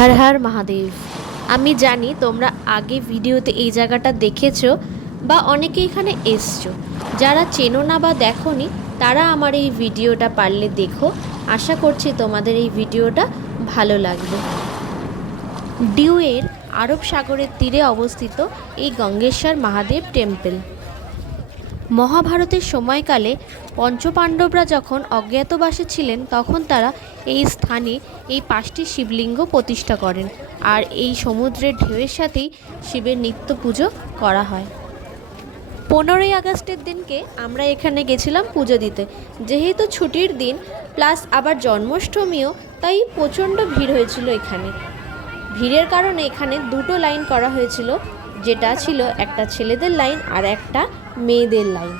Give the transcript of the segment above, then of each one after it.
হর হর মহাদেব। আমি জানি তোমরা আগে ভিডিওতে এই জায়গাটা দেখেছো বা অনেকে এখানে এসছো। যারা চেনো না বা দেখোনি তারা আমার এই ভিডিওটা পারলে দেখো। আশা করছি তোমাদের এই ভিডিওটা ভালো লাগবে। ডিউয়ের আরব সাগরের তীরে অবস্থিত এই গঙ্গেশ্বর মহাদেব টেম্পল। মহাভারতের সময়কালে পঞ্চপাণ্ডবরা যখন অজ্ঞাতবাসে ছিলেন তখন তারা এই স্থানে এই 5টি শিবলিঙ্গ প্রতিষ্ঠা করেন, আর এই সমুদ্রের ঢেউয়ের সাথেই শিবের নিত্য পুজো করা হয়। 15ই আগস্টের দিনকে আমরা এখানে গেছিলাম পুজো দিতে, যেহেতু ছুটির দিন প্লাস আবার জন্মাষ্টমীও, তাই প্রচণ্ড ভিড় হয়েছিল এখানে। ভিড়ের কারণে এখানে দুটো লাইন করা হয়েছিল, যেটা ছিল একটা ছেলেদের লাইন আর একটা মেয়েদের লাইন।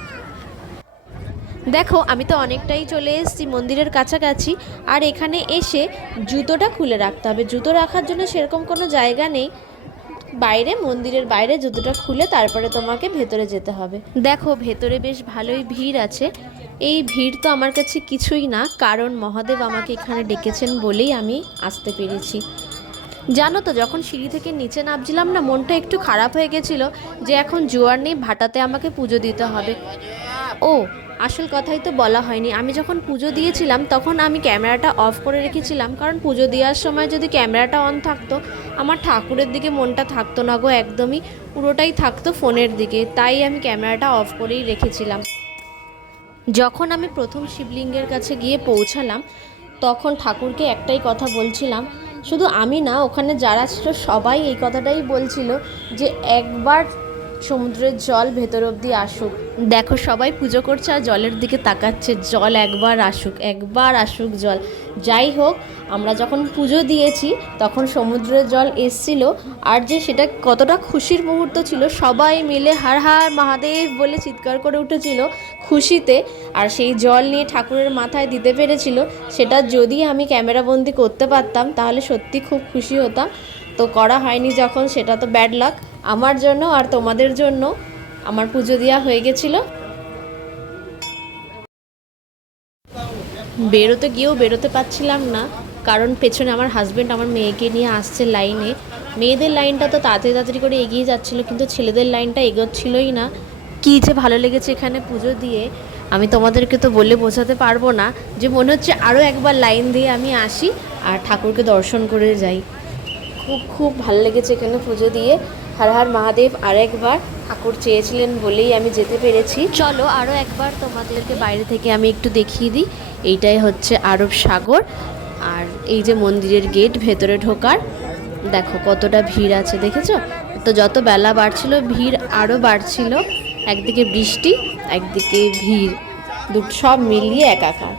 দেখো আমি তো অনেকটাই চলে এসেছি মন্দিরের কাছাকাছি, আর এখানে এসে জুতোটা খুলে রাখতে হবে। জুতো রাখার জন্য সেরকম কোনো জায়গা নেই, বাইরে মন্দিরের বাইরে জুতোটা খুলে তারপরে তোমাকে ভেতরে যেতে হবে। দেখো ভেতরে বেশ ভালোই ভিড় আছে। এই ভিড় তো আমার কাছে কিছুই না, কারণ মহাদেব আমাকে এখানে ডেকেছেন বলেই আমি আসতে পেরেছি। জানো তো, যখন সিঁড়ি থেকে নিচে নামছিলাম না, মনটা একটু খারাপ হয়ে গেছিলো যে এখন জোয়ার নেই, ভাটাতে আমাকে পুজো দিতে হবে। ও আসল কথাই তো বলা হয়নি, আমি যখন পুজো দিয়েছিলাম তখন আমি ক্যামেরাটা অফ করে রেখেছিলাম, কারণ পুজো দেওয়ার সময় যদি ক্যামেরাটা অন থাকতো আমার ঠাকুরের দিকে মনটা থাকতো না গো, একদমই পুরোটাই থাকতো ফোনের দিকে, তাই আমি ক্যামেরাটা অফ করেই রেখেছিলাম। যখন আমি প্রথম শিবলিঙ্গের কাছে গিয়ে পৌঁছালাম তখন ঠাকুরকে একটাই কথা বলছিলাম, শুধু আমি না, ওখানে যারা ছিল সবাই এই কথাটাই বলছিল যে একবার সমুদ্রের জল ভেতর অবধি আসুক। দেখো সবাই পুজো করছে আর জলের দিকে তাকাচ্ছে, জল একবার আসুক, একবার আসুক জল। যাই হোক, আমরা যখন পুজো দিয়েছি তখন সমুদ্রের জল এসছিল, আর যে সেটা কতটা খুশির মুহূর্ত ছিল, সবাই মিলে হর হর মহাদেব বলে চিৎকার করে উঠেছিল খুশিতে, আর সেই জল নিয়ে ঠাকুরের মাথায় দিতে পেরেছিল। সেটা যদি আমি ক্যামেরাবন্দি করতে পারতাম তাহলে সত্যি খুব খুশি হতাম, তো করা হয়নি যখন, সেটা তো ব্যাড লাক আমার জন্য আর তোমাদের জন্য। আমার পুজো দেওয়া হয়ে গেছিল। বেরোতে গিয়েও বেরোতে পারছিলাম না, কারণ পেছনে আমার হাজব্যান্ড আমার মেয়েকে নিয়ে আসছে লাইনে। মেয়েদের লাইনটা তো তাড়াতাড়ি তাড়াতাড়ি করে এগিয়ে যাচ্ছিলো, কিন্তু ছেলেদের লাইনটা এগোচ্ছিলোই না। কী যে ভালো লেগেছে এখানে পুজো দিয়ে, আমি তোমাদেরকে তো বলে বোঝাতে পারবো না, যে মনে হচ্ছে আরও একবার লাইন দিয়ে আমি আসি আর ঠাকুরকে দর্শন করে যাই। খুব খুব ভালো লেগেছে এখানে পুজো দিয়ে। হর হর মহাদেব আরেকবার ঠাকুর চেয়েছিলেন বলেই আমি যেতে পেরেছি। চলো আরও একবার তোমাদেরকে বাইরে থেকে আমি একটু দেখিয়ে দিই। এইটাই হচ্ছে আরব সাগর, আর এই যে মন্দিরের গেট ভেতরে ঢোকার। দেখো কতটা ভিড় আছে, দেখেছো তো? যত বেলা বাড়ছিল ভিড় আরও বাড়ছিল। একদিকে বৃষ্টি, একদিকে ভিড়, সব মিলিয়ে একাকার।